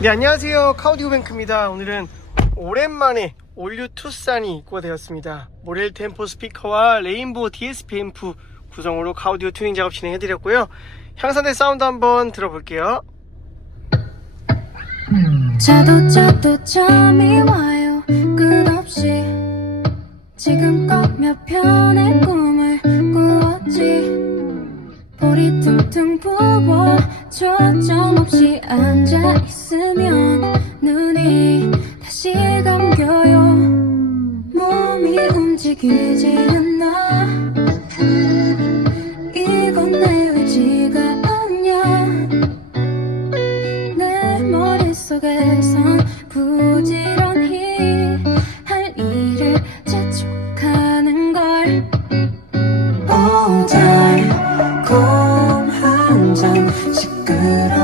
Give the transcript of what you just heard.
네 안녕하세요. 카우디오뱅크입니다. 오늘은 오랜만에 올류 투싼이 입고가 되었습니다. 모렐 템포 스피커와 레인보우 DSP 앰프 구성으로 카우디오 튜닝 작업 진행해 드렸고요. 향상된 사운드 한번 들어볼게요. 자도 자도 잠이 와요. 끝없이 지금껏 몇 편의 꿈을 꾸었지. 볼이 퉁퉁 부어 초점 없이 앉아 있으 믿기지 않나. 이건 내 의지가 아니야. 내 머릿속에선 부지런히 할 일을 재촉하는 걸. All time 한 잔 시끄러